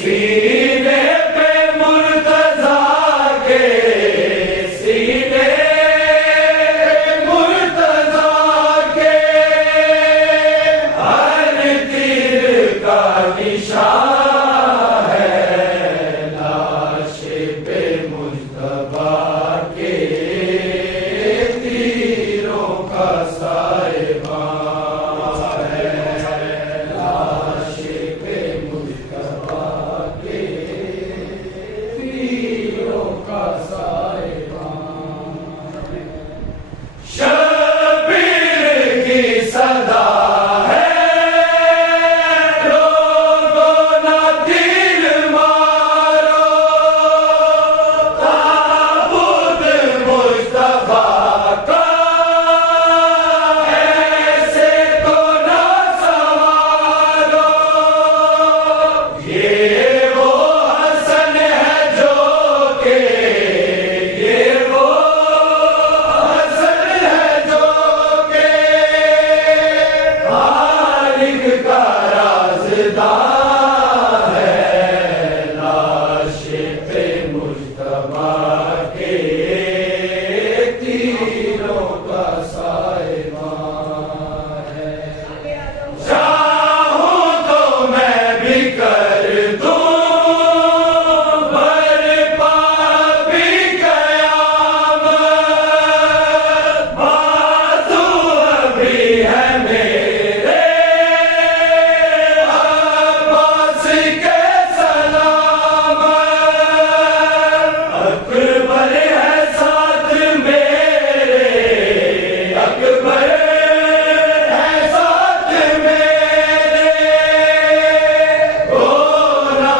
सीने पे मुर्तजा के, सीने मुर्तजा के हर तीर का निशान है, लाश पे मुज्तबा के तीरों का साहिबान है, लाश पे मुज्तबा के तीरों का साहिबान है। शबीर की सदा है, लोगों ना तीर मारो, ताबूत मुज्तबा का ऐसे तो ना संवारो। ये वो हसन है जो के, ये वो हसन है जो के खालिक का राज़दार है, लाश पे मुज्तबा के तीरों का साहिबान है। चाहूं तो मैं भी कर दूं बर्पा भी क़यामत, बाजू अभी है मेरे अब्बास के सलामत, अकबर है साथ मेरे, अकबर है साथ मेरे, गोरा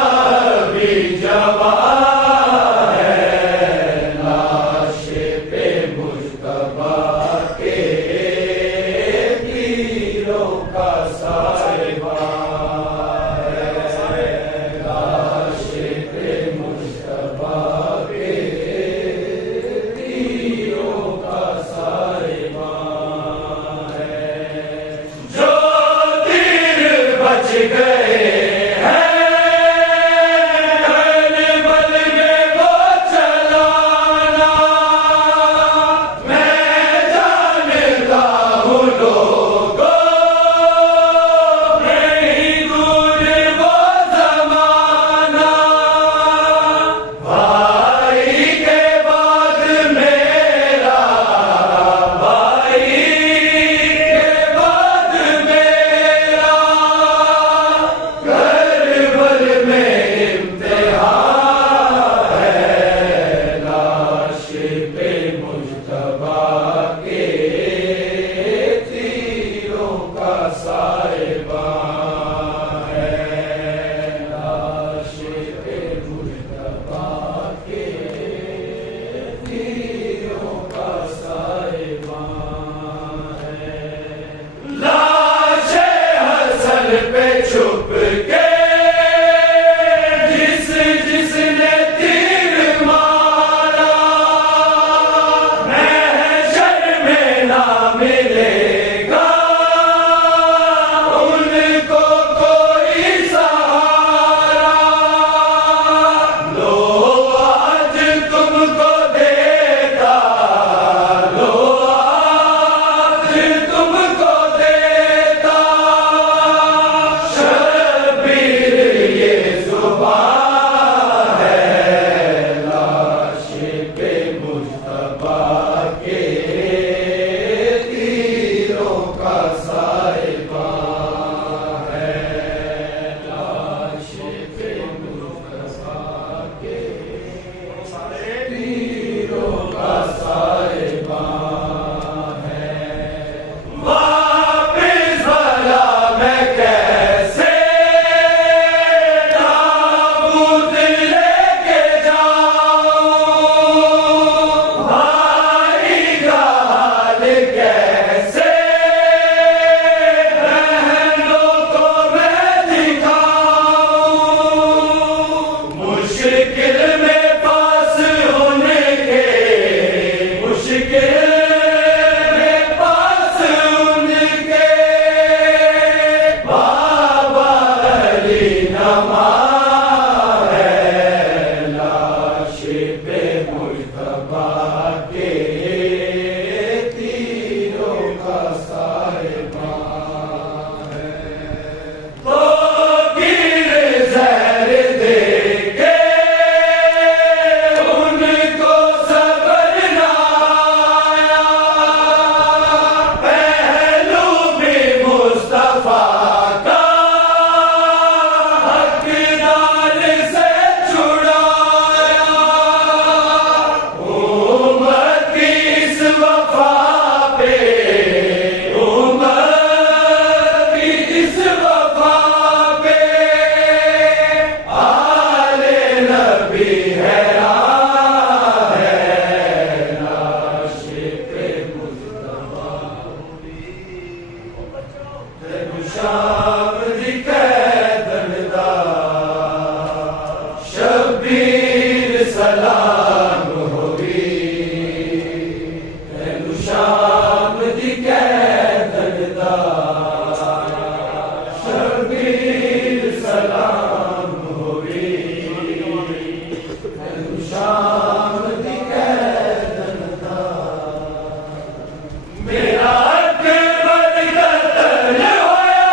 भी जवान है, लाश पे मुज्तबा के तीरों का साहिबान है, लाश पे मुज्तबा के तीरों का साहिबान है। जो तीर बच गए हैं करबल में वो चलाना, मैं जानता हूँ लोगों नहीं दूर वो ज़माना, भाई के बाद मेरा, भाई के बाद मेरा करबल में इम्तिहान है, लाश पे मुज्तबा के तीरों का साहिबान है, लाश पे मुज्तबा के तीरों का साहिबान है। लाशे हसन पे छुप के जिसने तीर मारा, महशर में ना मिलेगा उनको कोई सहारा। लो आज तुमको देता, लो आज तुमको देता शबीर ये ज़ुबान है, लाश पे मुज्तबा के तीरों का साहिबान है, लाश पे मुज्तबा के तीरों का साहिबान है। वापिस भला मैं कैसे ताबूत लेके जाऊं, भाई का हाल कैसे बहनों को मैं दिखाऊं, मुश्किल में पास उनके, मुश्किल में पास उनके बाबा अली नवाज शबीर सलाम होवी तेनु शाम दी कैदन दा शबीर सलाम होवी तेनु शाम दी कैदन दा मेरा अकबर कत्ल होया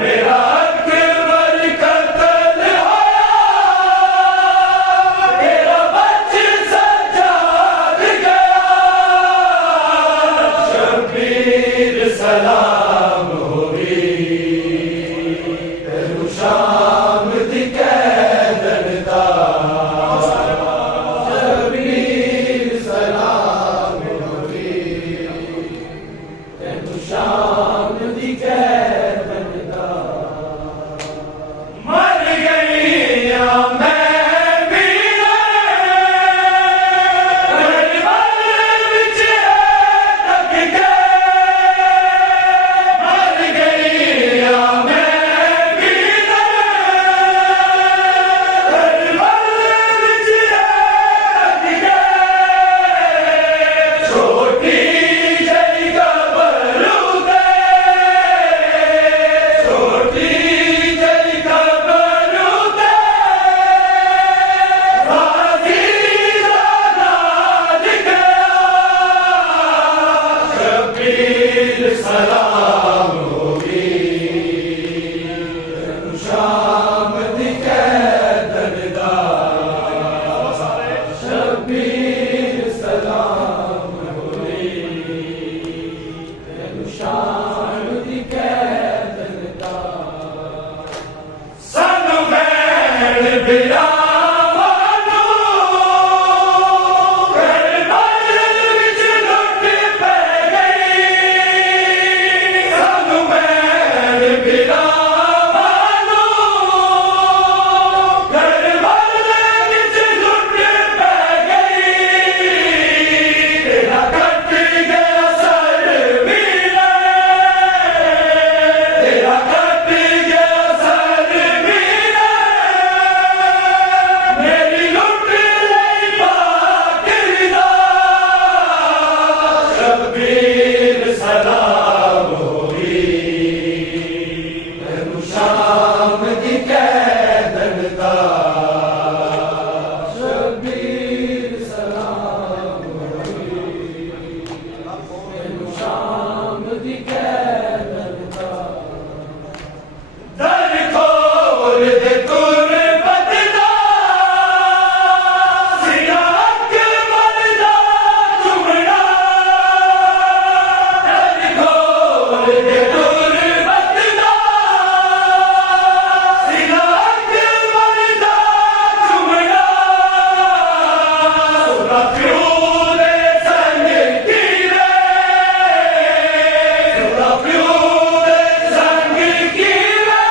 मेरा अकबर कत्ल होया मेरा बच्चा सजाद गया शबीर सलाम होवी तेनु शाम दी कैदन दा शबीर सलाम होवी तेनु शाम दी कैदन दा मर गई मैं भी गरबाल विच तक गए मर गई मैं भी गरबाल विच तक गए छोटी जई कबर उते छोटी जई कबर उते गाजी दा नाद गया शबीर सलाम होवी तेनु शाम दी कैदन दा शबीर सलाम होवी तेनु शाम दी कैदन दा सानू भैण बिरावां नूं गरबाल विच लुट पै गई सानू भैण बिरावां नूं गरबाल विच लुट पै गई तेरा कट गया सर वीरे तेरा कट गया सर वीरे मेरी लुट लई बाकर दा शबीर सलाम होवी तेनु शाम दी कैदन दा शबीर सलाम होवी तेनु शाम दी कैदन दा दर खोल दे गुरबत दा सिया अकबर दा चुमड़ा दर खोल दे गुरबत दा सिया अकबर दा चुमड़ा सुना प्यो दे संग कीरे सुना प्यो दे संग कीरे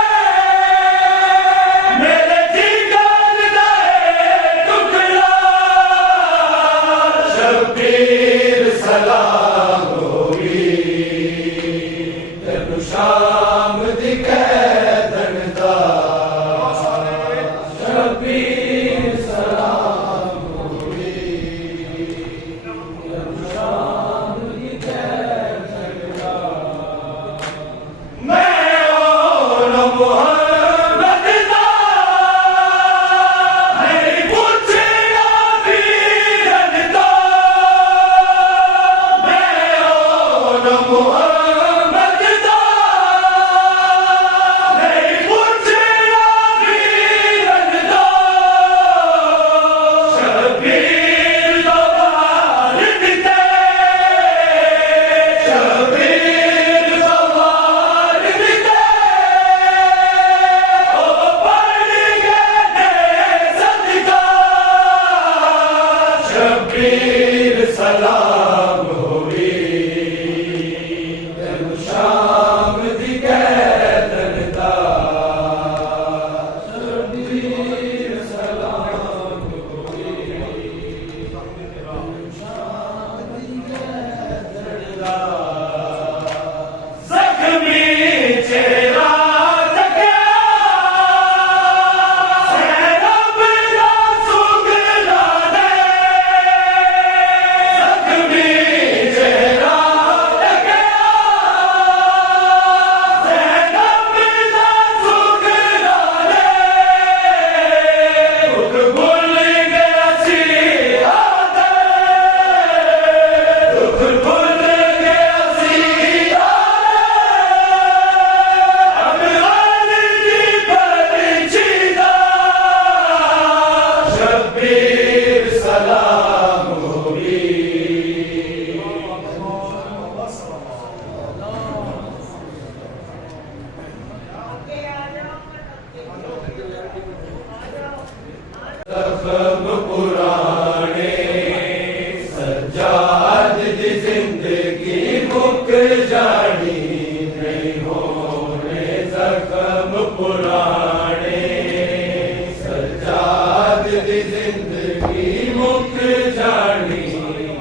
जिंदगी मुक जानी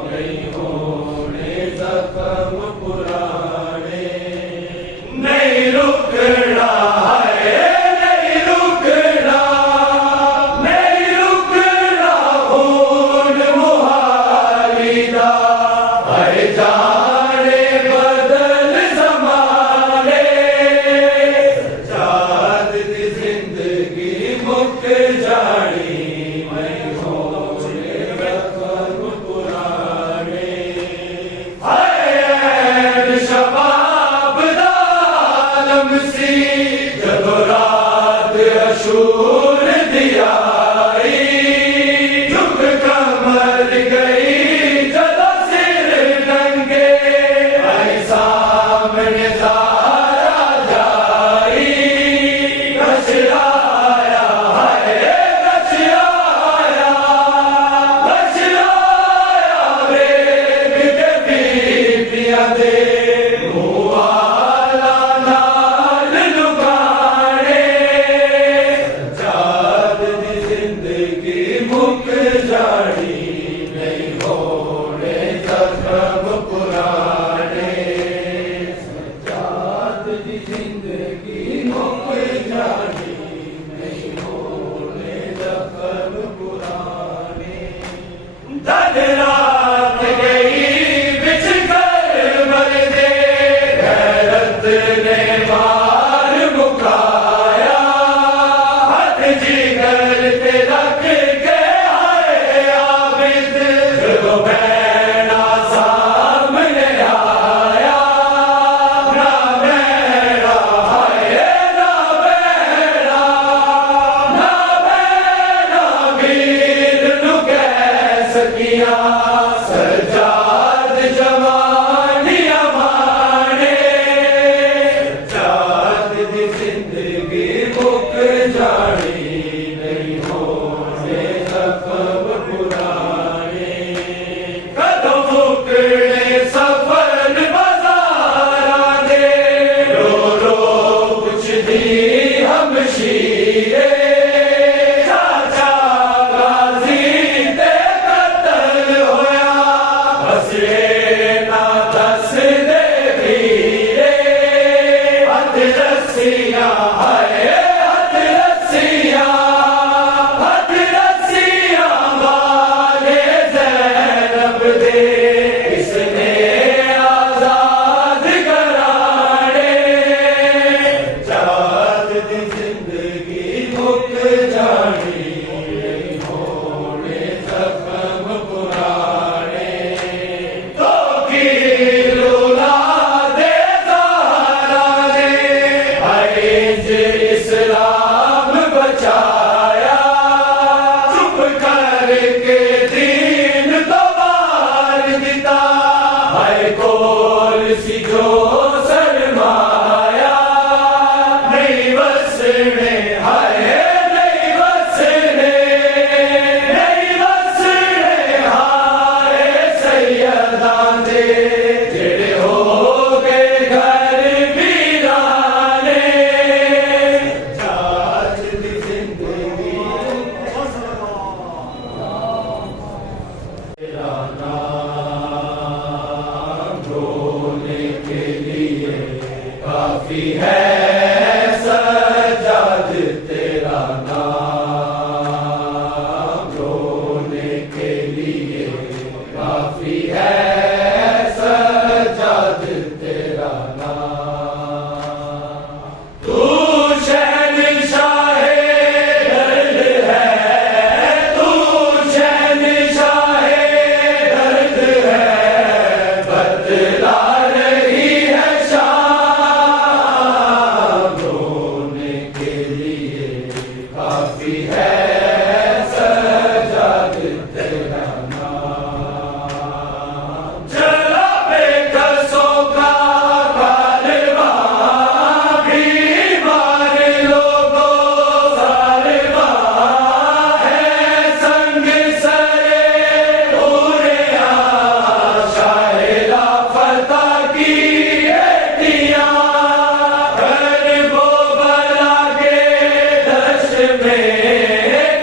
नहीं होने जख्म पुराने नहीं रुकना है नहीं रुकना नहीं रुकना खून मुहालिदा है जाने बदल ज़माने सजाद दी जिंदगी मुक जानी नहीं होने जख्म पुराने है शबाब दा आलम सी जब रात अशूर दिया झुक कमर गई जब सिर नंगे आई सामने ज़ारा जाई गशराया है गशराया गशराया वेग के बीबियां दे मुआला नाल लुगाने सजाद दी जिंदगी मुक जानी नहीं होने जख्म पुराने सजाद दी जिंदगी मुक जानी नहीं होने जख्म पुराने धन रात गई बिछ कर मर्दे गैरत ने मार मुकाया हाथ जिगर पे रख के आए आबिद जो बैना सामने आया ना बैना है ना बैना ना बैना वीर नु कह सकिया सजाद जवानियां माने सजाद दी जिंदगी मुक जानी नहीं होने जख्म पुराने कदों मुकने सफर बाज़ारां दे रो रो पुछदी हमशीरे चाचा गाज़ी ते कतल होया हसरे ना दस दे वीरे हथ रस्सियां हाय हथ रस्सियां वाले ज़ैनब दे किसने आज़ाद कराने सजाद दी जिंदगी मुक जानी नहीं होने जख्म पुराने तो की लूला दे ज़हरा ने इंज इस्लाम बचाया चुप करके दीन तो मार दिता है कोल सी जो सरमाया नहीं बसने हाय नहीं बसने हाय सैयदां दे जेड़े हो गए घर वीराने सजाद दी जिंदगी तेरा नाम रोने के लिए काफी है सजाद तेरा नाम रोने के लिए काफी है सजाद तेरा नाम तू शहंशाहे दर्द है तू शहंशाहे दर्द है बदला रही है शाम रोने के लिए काफी है सजाद तेरा नाम चला बेकसों का कारवां भी मारे लोगों सारवां है संग सरे पूरे शाहिला फता की बेटियां घर वो बला के दश में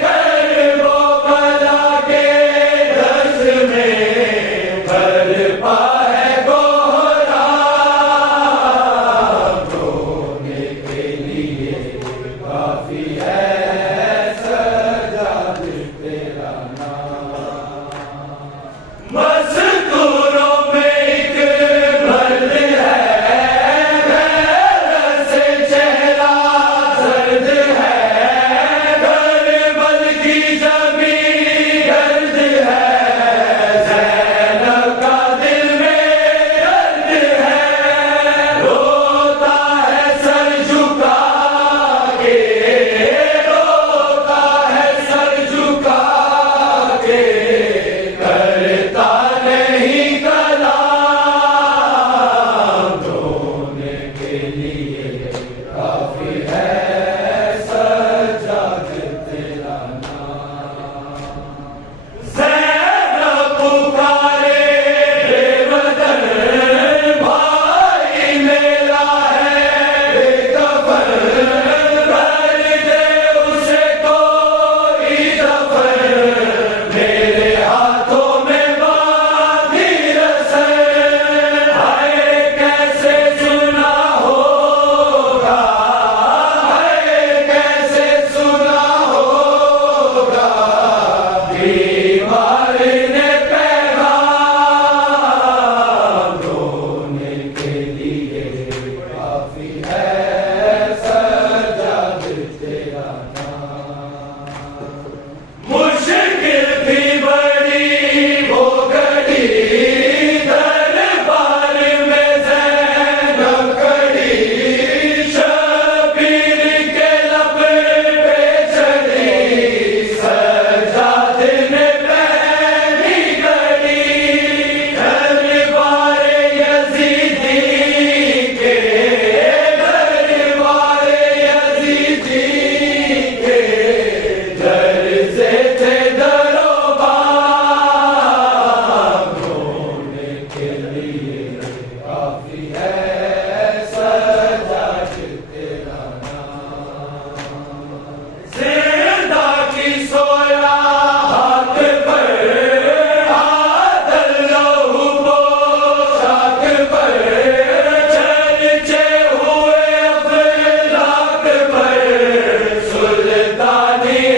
कुर्बानी